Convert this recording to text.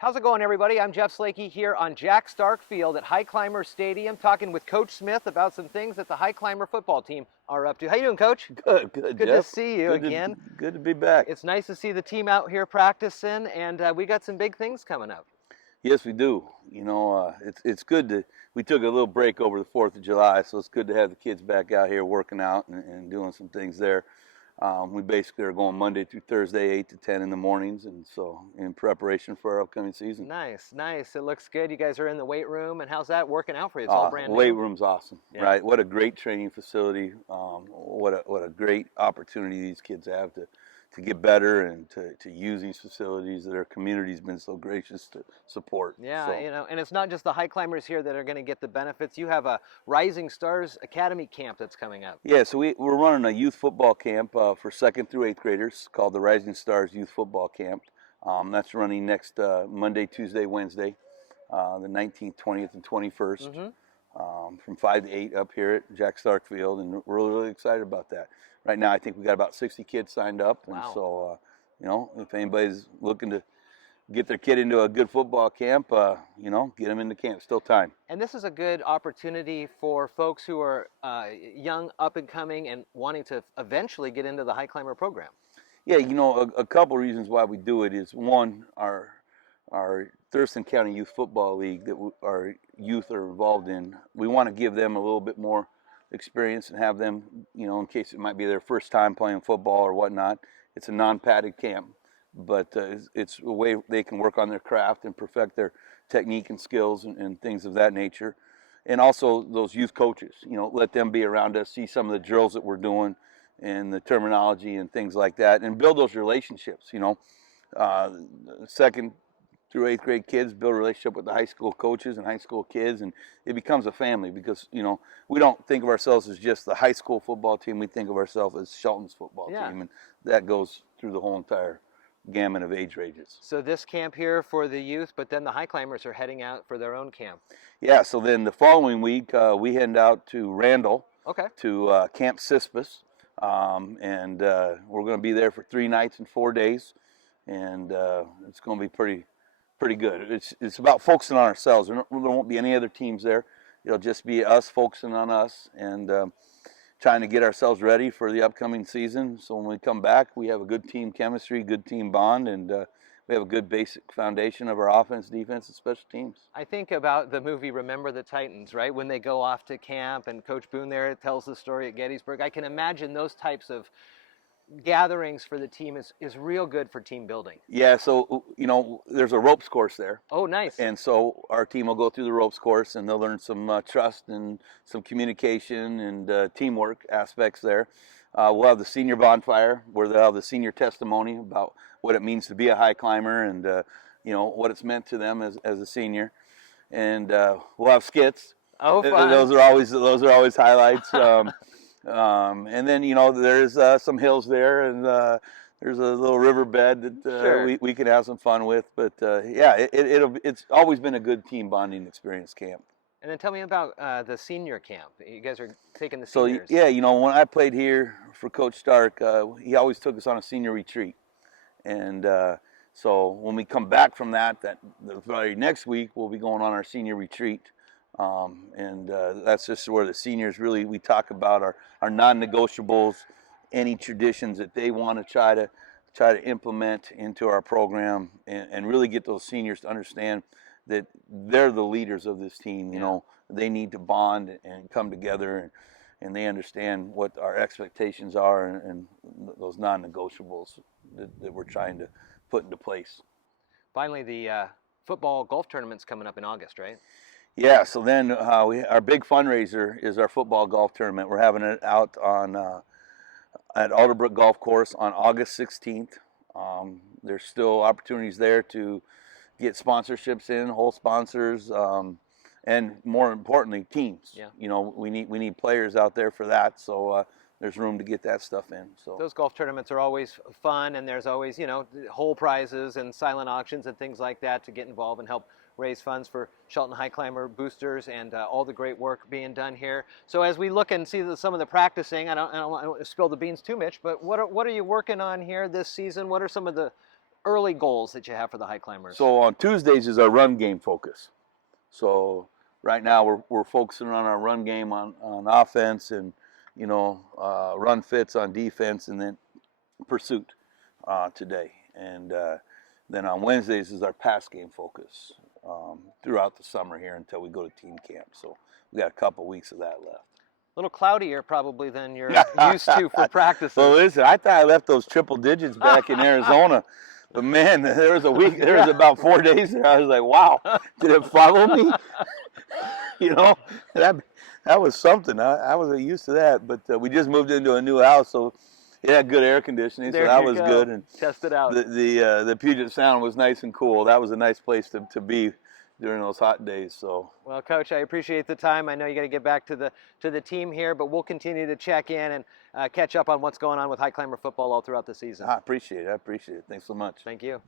How's it going, everybody? I'm Jeff Slakey here on Jack Stark Field at Highclimber Stadium, talking with Coach Smith about some things that the Highclimber football team are up to. How you doing, Coach? Good, Good Jeff. to see you again. Good to be back. It's nice to see the team out here practicing, and we got some big things coming up. Yes, we do. It's good to. We took a little break over the 4th of July, so it's good to have the kids back out here working out and doing some things there. We basically are going Monday through Thursday, 8 to 10 in the mornings, and so in preparation for our upcoming season. Nice, nice. It looks good. You guys are in the weight room, and how's that working out for you? It's all brand new. Weight room's awesome, Yeah. right? What a great training facility. What a great opportunity these kids have to get better and to use these facilities that our community's been so gracious to support. Yeah, So, and it's not just the Highclimbers here that are going to get the benefits. You have a Rising Stars Academy camp that's coming up. Yeah, so we're running a youth football camp for 2nd through 8th graders called the Rising Stars Youth Football Camp. That's running next Monday, Tuesday, Wednesday, the 19th, 20th, and 21st, from 5 to 8 up here at Jack Stark Field, and we're really excited about that. Right now, I think we got about 60 kids signed up, and Wow. so if anybody's looking to get their kid into a good football camp, get them into camp. Still time. And this is a good opportunity for folks who are young, up and coming, and wanting to eventually get into the Highclimber program. Yeah, a couple reasons why we do it is, one, our Thurston County Youth Football League that our youth are involved in. We want to give them a little bit more experience and have them, in case it might be their first time playing football or whatnot. It's a non-padded camp, but it's a way they can work on their craft and perfect their technique and skills and things of that nature. And also those youth coaches, let them be around us, see some of the drills that we're doing and the terminology and things like that, and build those relationships. 2nd through 8th grade kids build a relationship with the high school coaches and high school kids, and it becomes a family because, we don't think of ourselves as just the high school football team. We think of ourselves as Shelton's football team, and that goes through the whole entire gamut of age ranges. So this camp here for the youth, but then the Highclimbers are heading out for their own camp. Yeah, so then the following week, we head out to Randall, Okay. to Camp Cispus, and we're going to be there for 3 nights and 4 days, and it's going to be pretty good. It's about focusing on ourselves. There won't be any other teams there. It'll just be us focusing on us and trying to get ourselves ready for the upcoming season. So when we come back, we have a good team chemistry, good team bond, and we have a good basic foundation of our offense, defense, and special teams. I think about the movie Remember the Titans, right? When they go off to camp and Coach Boone there tells the story at Gettysburg. I can imagine those types of gatherings for the team is real good for team building. Yeah, so, there's a ropes course there. Oh, nice. And so our team will go through the ropes course, and they'll learn some trust and some communication and teamwork aspects there. We'll have the senior bonfire where they'll have the senior testimony about what it means to be a high climber and, what it's meant to them as a senior. And we'll have skits. Oh, fun. Those are always highlights. And then, there's some hills there, and there's a little riverbed that Sure. we can have some fun with. But yeah, it's always been a good team bonding experience camp. And then tell me about the senior camp. You guys are taking the So seniors. yeah, when I played here for Coach Stark, he always took us on a senior retreat, and so when we come back from that the very next week, we'll be going on our senior retreat. And that's just where the seniors we talk about our non-negotiables, any traditions that they want to try to implement into our program, and really get those seniors to understand that they're the leaders of this team. They need to bond and come together, and they understand what our expectations are and those non-negotiables that we're trying to put into place. Finally, the football golf tournament's coming up in August, right? Yeah, so then our big fundraiser is our football golf tournament. We're having it out at Alderbrook Golf Course on August 16th. There's still opportunities there to get sponsorships in, whole sponsors, and more importantly, teams. Yeah. We need players out there for that, so there's room to get that stuff in. So those golf tournaments are always fun, and there's always, whole prizes and silent auctions and things like that to get involved and help raise funds for Shelton Highclimber boosters and all the great work being done here. So as we look and see some of the practicing, I don't want to spill the beans too much, but what are you working on here this season? What are some of the early goals that you have for the Highclimbers? So on Tuesdays is our run game focus. So right now we're focusing on our run game on offense, and run fits on defense, and then pursuit today. And then on Wednesdays is our pass game focus throughout the summer here until we go to team camp. So we got a couple weeks of that left. A little cloudier probably than you're used to for practices. Well, listen, I thought I left those triple digits back in Arizona. But man, there was about 4 days there. I was like, wow, did it follow me? That was something. I wasn't used to that. But we just moved into a new house, so it had good air conditioning, so that was good. And test it out. The Puget Sound was nice and cool. That was a nice place to be during those hot days. So, well, Coach, I appreciate the time. I know you got to get back to the team here, but we'll continue to check in and catch up on what's going on with Highclimber football all throughout the season. I appreciate it. Thanks so much. Thank you.